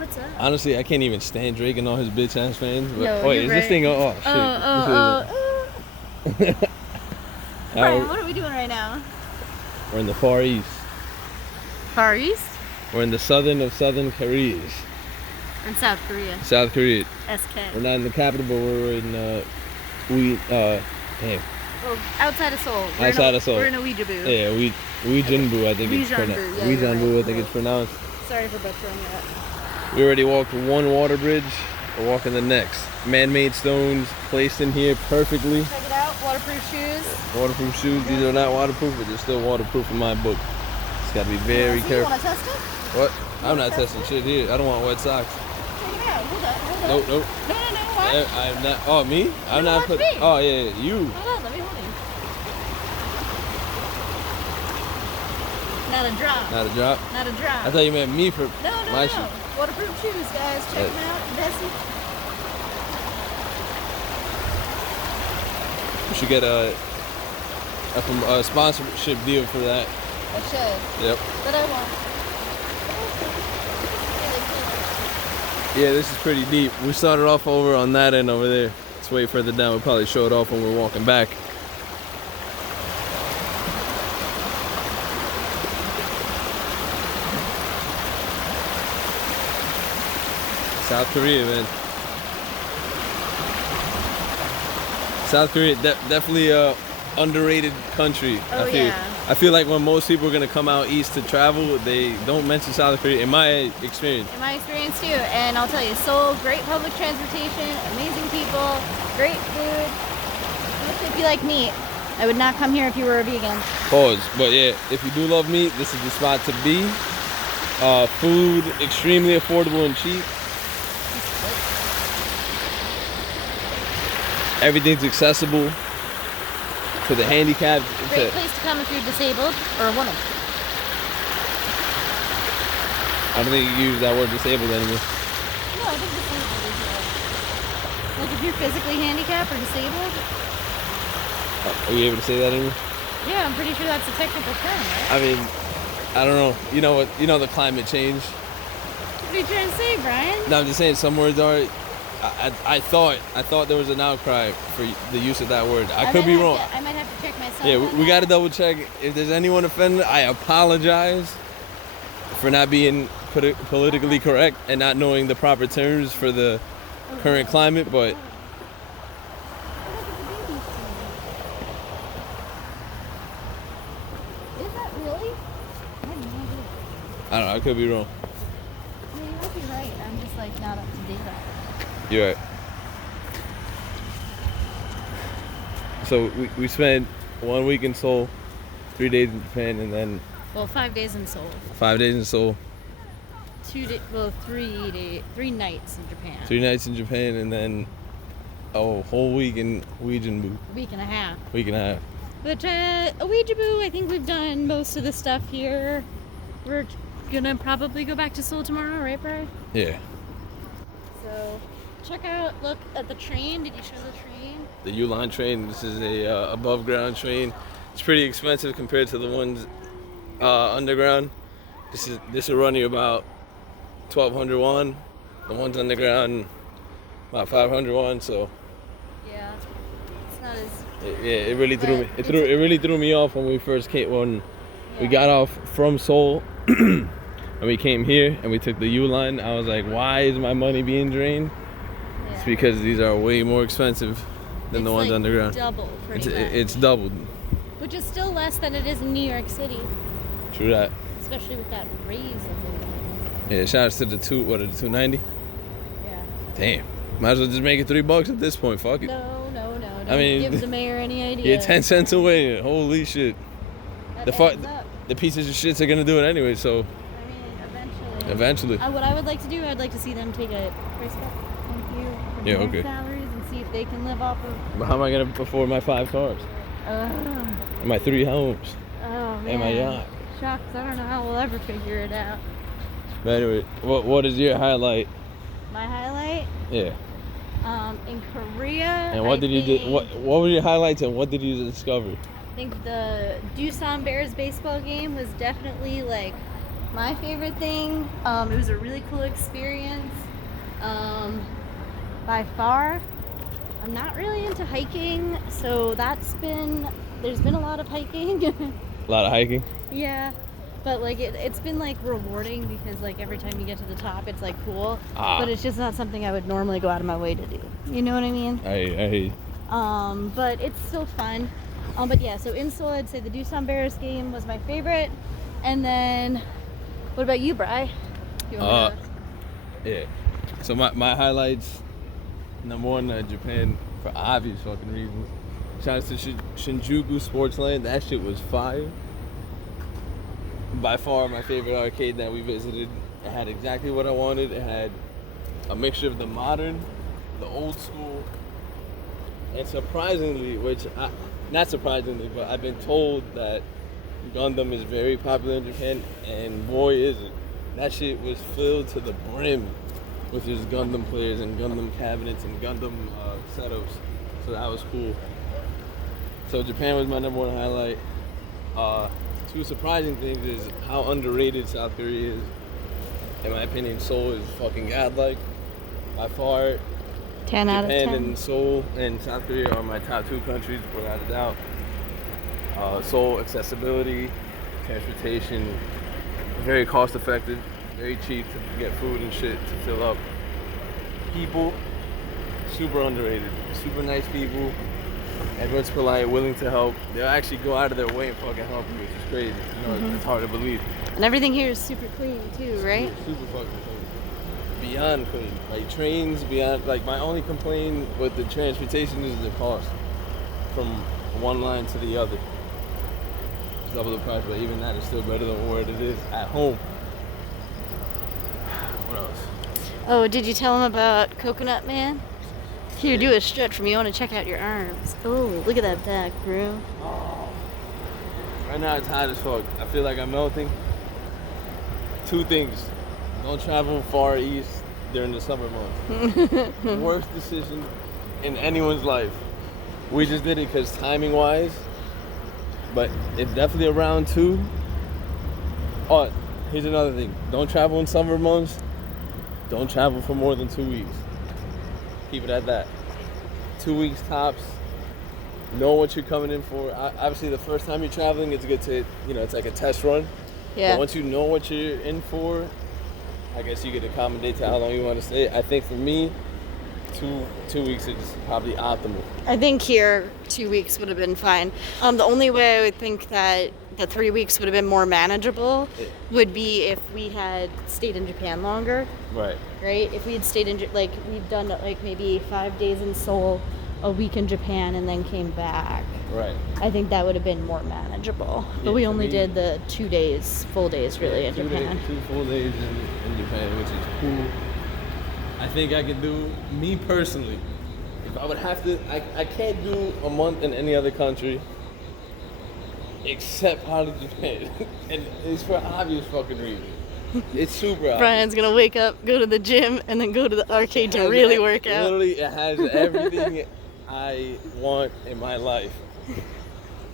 What's up? Honestly, I can't even stand Drake and all his bitch ass fans. But, Yo, wait, you're is right. this thing? Oh shit. Brian, what are we doing right now? We're in the Far East. Far East? We're in the southern of Southern Korea. In South Korea. South Korea. SK. We're not in the capital, but we're in damn. Well, outside of Seoul. Outside of Seoul. We're in a Ouijaboo. Yeah, Weijinbu, I think it's pronounced. Yeah, Weijinbu, right. I think it's pronounced. Sorry for butchering that. We already walked one water bridge. We're walking the next. Man-made stones placed in here perfectly. Check it out. Waterproof shoes. Waterproof shoes. These are not waterproof, but they're still waterproof in my book. Just gotta be very careful. You want to test it? What? I'm not testing shit here. I don't want wet socks. Check it out. Hold up. Nope. No. Watch. I'm not. Oh, me? I'm not watch me. Oh, yeah, you. Hold on. Let me hold you. Not a drop. Not a drop? Not a drop. I thought you meant me for my shoes. Waterproof shoes, guys. Check them out. Bessie. We should get a sponsorship deal for that. I should. Yep. But I won't. Yeah, this is pretty deep. We started off over on that end over there. It's way further down. We'll probably show it off when we're walking back. South Korea, man. South Korea, definitely a underrated country. Oh, yeah. I feel like when most people are gonna come out east to travel, they don't mention South Korea. In my experience. In my experience too, and I'll tell you, Seoul, great public transportation, amazing people, great food. If you like meat, I would not come here if you were a vegan. Pause. But yeah, if you do love meat, this is the spot to be. Food extremely affordable and cheap. Everything's accessible to the handicapped. Great place to come if you're disabled or a woman. I don't think you use that word disabled anymore. No, I think disabled is like if you're physically handicapped or disabled. Are you able to say that anymore? Yeah, I'm pretty sure that's a technical term, right? I mean, I don't know. You know what? You know the climate change. What are you trying to say, Brian? No, I'm just saying some words are. I thought there was an outcry for the use of that word. I could be wrong. I might have to check myself. Yeah, we got to double check. If there's anyone offended, I apologize for not being politically correct and not knowing the proper terms for the current climate, but. Is that really? I have no idea. I don't know, I could be wrong. I mean, you might be right. I'm just like not up to date on it. You're right. So we spent 1 week in Seoul, 3 days in Japan, and then... Well, 5 days in Seoul. 5 days in Seoul. 3 nights in Japan. 3 nights in Japan, and then a whole week in Weijinbu. Week and a half. Week and a half. But Ouijaboo, I think we've done most of the stuff here. We're gonna probably go back to Seoul tomorrow, right, Brian? Yeah. So look at the train. Did you show the train? The U-Line train. This is a above ground train. It's pretty expensive compared to the ones underground. This will run you about 1,200 won. The ones underground about 500 won. So. Yeah, it's not as. It really threw me. It really threw me off when we first came. We got off from Seoul and we came here and we took the U-Line. I was like, why is my money being drained? Yeah. It's because these are way more expensive than the ones like underground. Double, pretty much. It's doubled. Which is still less than it is in New York City. True that. Especially with that raise that they Yeah, shout out to the 290. Yeah. Damn. Might as well just make it $3 at this point. Fuck it. No. I mean, give the mayor any idea. Yeah, 10 cents away. Holy shit. That the pieces of shits are gonna do it anyway. So. I mean, Eventually. What I would like to do, I'd like to see them take a price cut. Thank you. From Yeah, their okay. salaries and see if they can live off of. But how am I gonna afford my 5 cars? And my 3 homes? Oh man. And my yacht? Shucks, I don't know how we'll ever figure it out. But anyway, what is your highlight? My highlight? Yeah. In Korea. And what did you do? What were your highlights and what did you discover? I think the Doosan Bears baseball game was definitely like My favorite thing, it was a really cool experience. By far, I'm not really into hiking, so there's been a lot of hiking. A lot of hiking. Yeah, but like it's been like rewarding because like every time you get to the top, it's like cool. But it's just not something I would normally go out of my way to do. You know what I mean? I hear you. But it's still fun. But yeah, so in Seoul, I'd say the Doosan Bears game was my favorite. And then, what about you, Bri? Yeah. So my highlights, number one, Japan, for obvious fucking reasons. Shout out to Shinjuku Sportsland. That shit was fire. By far my favorite arcade that we visited. It had exactly what I wanted. It had a mixture of the modern, the old school, and surprisingly, not surprisingly, but I've been told that Gundam is very popular in Japan, and boy is it. That shit was filled to the brim with just Gundam players and Gundam cabinets and Gundam setups. So that was cool. So Japan was my number one highlight. Two surprising things is how underrated South Korea is. In my opinion, Seoul is fucking godlike. By far, 10 out of 10. Japan and Seoul and South Korea are my top two countries, without a doubt. Seoul, accessibility, transportation, very cost effective, very cheap to get food and shit to fill up. People, super underrated, super nice people. Everyone's polite, willing to help. They'll actually go out of their way and fucking help you, which is crazy. You know, It's hard to believe. And everything here is super clean too, right? Super fucking clean. Beyond clean. Like trains, beyond. Like my only complaint with the transportation is the cost from one line to the other. It's double the price, but even that is still better than where it is at home. What else? Oh, did you tell him about Coconut Man? Here, do a stretch for me. I want to check out your arms. Oh, look at that back, bro. Oh. Right now it's hot as fuck. I feel like I'm melting. Two things. Don't travel far east during the summer months. Worst decision in anyone's life. We just did it because timing wise, but it's definitely around 2. Oh, here's another thing. Don't travel in summer months. Don't travel for more than 2 weeks. Keep it at that. 2 weeks tops. Know what you're coming in for. Obviously, the first time you're traveling, it's good to, it's like a test run. Yeah. But once you know what you're in for, I guess you could accommodate to how long you want to stay. I think for me, two weeks is probably optimal. I think here 2 weeks would have been fine. The only way I would think that the 3 weeks would have been more manageable would be if we had stayed in Japan longer. Right. Right? If we had stayed in, we've done maybe 5 days in Seoul, a week in Japan, and then came back. Right. I think that would have been more manageable. But we only did the 2 days, full days really in Japan. 2 full days in Japan, which is cool. I think I could do, me personally, if I would have to, I can't do a month in any other country except out of Japan. And it's for obvious fucking reasons. It's super obvious. Brian's gonna wake up, go to the gym, and then go to the arcade to really work out. Literally, it has everything I want in my life.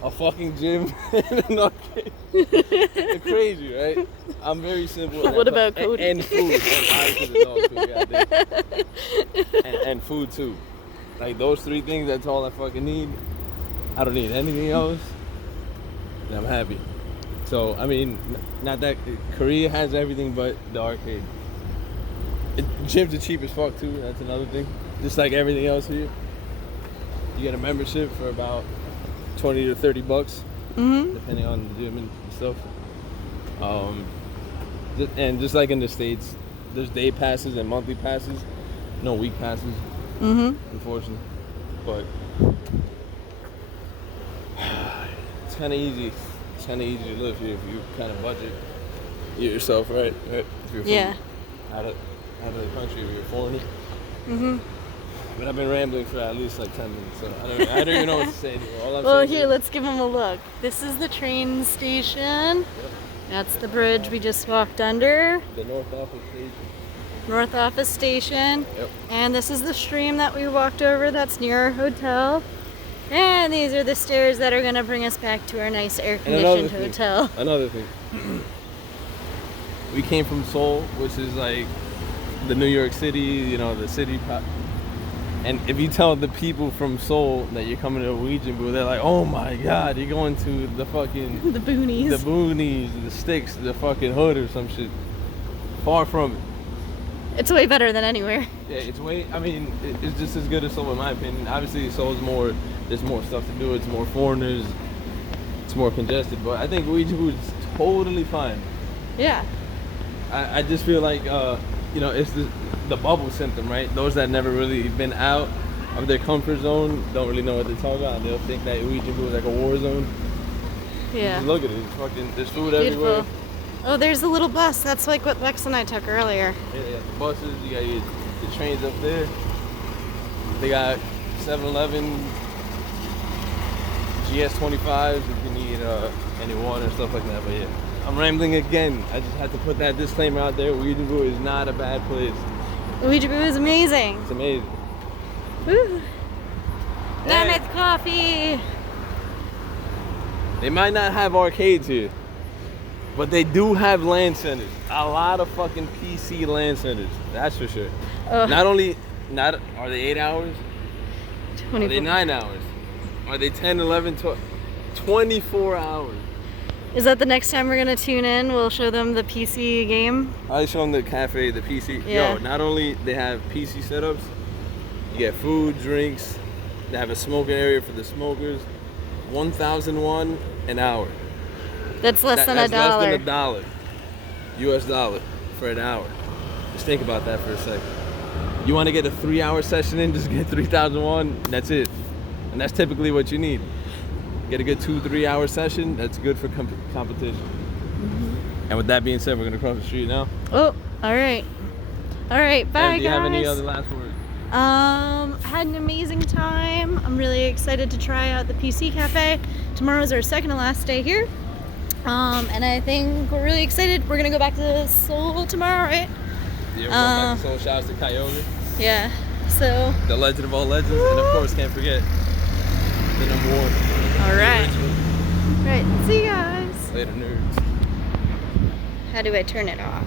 A fucking gym and an arcade. It's crazy, right? I'm very simple. What about Cody? And food. And obviously the dog food, goddamn. And food too. Like those 3 things, that's all I fucking need. I don't need anything else. And I'm happy. So, I mean, not that Korea has everything but the arcade. Gyms are cheap as fuck too, that's another thing. Just like everything else here. You get a membership for about 20 to 30 bucks, depending on the gym and stuff. And just like in the States, there's day passes and monthly passes, no week passes, unfortunately. But it's kind of easy. It's kind of easy to live here if you kind of budget yourself, right? If you're from out of the country, if you're a foreigner. But I've been rambling for at least like 10 minutes, so I don't even know what to say anymore. Well, here, let's give them a look. This is the train station. Yep. That's the bridge we just walked under. The North Office Station. North Office Station. Yep. And this is the stream that we walked over that's near our hotel. And these are the stairs that are going to bring us back to our nice air-conditioned hotel. Another thing. we came from Seoul, which is like the New York City, you know, the city pop. And if you tell the people from Seoul that you're coming to Ouijinbu, they're like, oh my God, you're going to the fucking... The boonies. The boonies, the sticks, the fucking hood or some shit. Far from it. It's way better than anywhere. Yeah, it's way, I mean, it's just as good as Seoul in my opinion. Obviously, Seoul's more, there's more stuff to do, it's more foreigners, it's more congested, but I think Ouijinbu is totally fine. Yeah. I just feel like, you know, it's the bubble symptom, right? Those that never really been out of their comfort zone don't really know what they're talking about. They'll think that Ouijinbu is like a war zone. Yeah. Just look at it. It's fucking, there's food Beautiful. everywhere. Oh, there's a little bus. That's like what Lex and I took earlier. Yeah, the buses, you got the trains up there. They got 7-Eleven, GS25s if you need any water and stuff like that. But yeah, I'm rambling again. I just had to put that disclaimer out there. Ouijinbu is not a bad place. Ouijinbu is amazing. It's amazing. Woo. Yeah. Mammoth coffee. They might not have arcades here, but they do have LAN centers. A lot of fucking PC LAN centers. That's for sure. Not are they 8 hours? 24. Are they 9 hours? Are they 10, 11, 12, 24 hours? Is that the next time we're gonna tune in? We'll show them the PC game. I show them the cafe, the PC. Yeah. Yo, not only they have PC setups, you get food, drinks. They have a smoking area for the smokers. 1,001 an hour. That's less than That's $1. less than $1, US dollar for an hour. Just think about that for a second. You want to get a 3-hour session in, just get 3,001. That's it, and that's typically what you need. Get a good 2-3 hour session. That's good for competition. Mm-hmm. And with that being said, we're gonna cross the street now. Oh, all right. All right, bye, guys. Do you have any other last words? Had an amazing time. I'm really excited to try out the PC Cafe. Tomorrow's our second to last day here. And I think we're really excited. We're gonna go back to Seoul tomorrow, right? Yeah, we're going back to Seoul. Shout out to Coyote. Yeah, so. The legend of all legends. Woo! And of course, can't forget the #1. All right. Right, see you guys. Later, nerds. How do I turn it off?